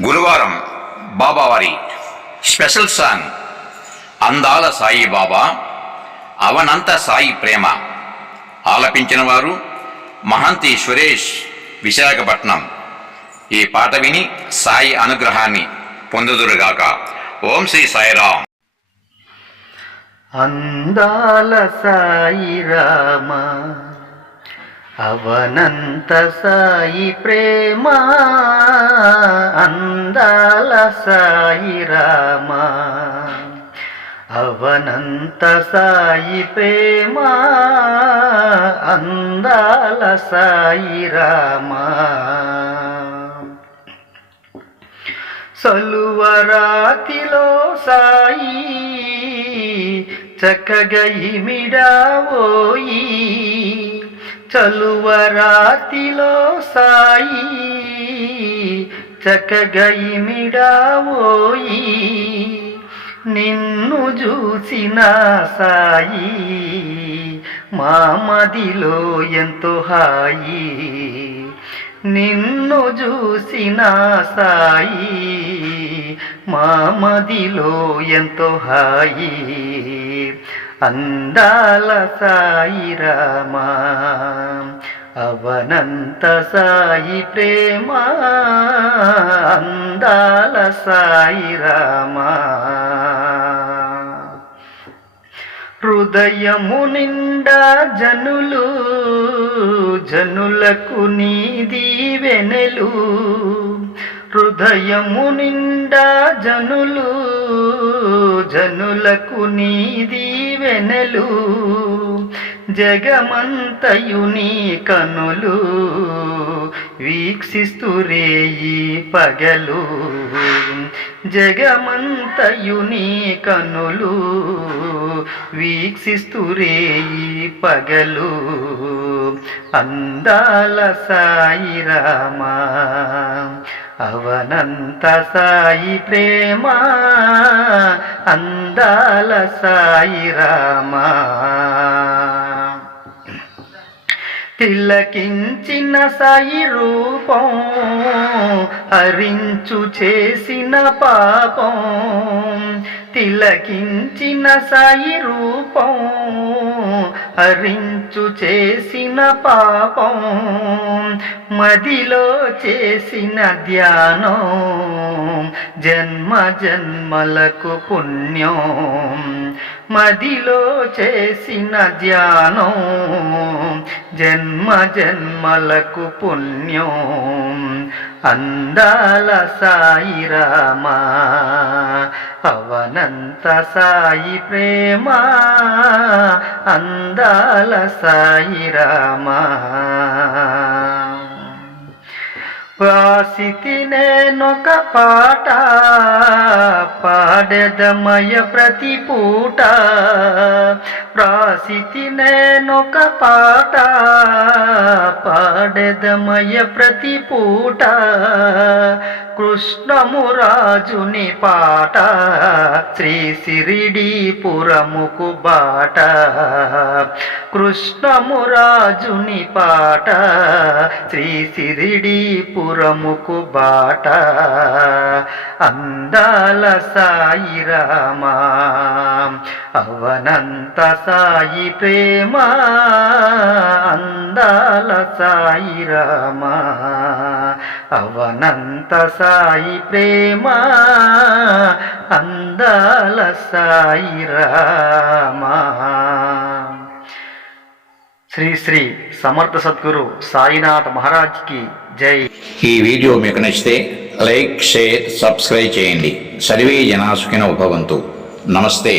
గురువారం బాబావారి special song అందాల సాయి బాబా అవనంత సాయి ప్రేమ ఆలపించిన వారు మహంతి సురేష్ విశాఖపట్నం. ఈ పాట విని సాయి అనుగ్రహాన్ని పొందుదురుగాక. ఓం శ్రీ సాయిరాం అందాల సాయి రామ అవనంత సాయి ప్రేమ అందాల సాయి రామ. అవనంత సాయి ప్రేమ అందాల సాయి రామ. సలువరాతిలో సాయి చక్కగా ఇమిడావోయి చలువరాతిలో సాయి చక్కగా ఇమిడావోయి నిన్ను చూసిన సాయి మా మదిలో ఎంతో హాయి నిన్ను చూసిన సాయి మా మదిలో ఎంతో హాయి. అందాల సాయి రామా అవనంత సాయి ప్రేమ అందాల సాయి రామా. హృదయము నిండా జనులు జనులకు నీది వెనెలు హృదయము నిండా జనులు జనులకు నీది వెనలు జగమంతయు నీ కనులు వీక్షిస్తురేయి పగలు. జగమంతయు నీ కనులు వీక్షిస్తురేయి పగలు. అందాల సాయి రామా అవనంత సాయి ప్రేమ అందాల సాయి రామా. తిలకించిన సాయి రూపం హరించు చేసిన పాపం. తిలకించిన సాయి రూపం హరించు చేసిన పాపం. మదిలో చేసిన ధ్యానం జన్మ జన్మలకు పుణ్యం. మదిలో చేసిన ధ్యానం జన్మ జన్మలకు పుణ్యం. అందాల సాయి రామా అవనంత సాయి ప్రేమ. అందాల సాయి రామా. వాసితి నేనొక పాట పాడెదమయ ప్రతి పూట. ప్రాసితి నేనొక పాట పాడెదమయ ప్రతి పూట. కృష్ణమురాజుని పాట శ్రీ సిరిడి పురముకు బాట. కృష్ణమురాజుని పాట శ్రీ సిరిడి దూరముకు బాట అందాల సాయి రామా అవనంత సాయి ప్రేమ అందాల సాయి రామా అవనంత సాయి ప్రేమ అందాల సాయి రామా. శ్రీ శ్రీ సమర్థ సద్గురు సాయినాథ్ మహారాజ్కి జై. ఈ వీడియో మీకు నచ్చితే లైక్ షేర్ సబ్స్క్రైబ్ చేయండి. సర్వే జనాసుకిన ఉపవంతు నమస్తే.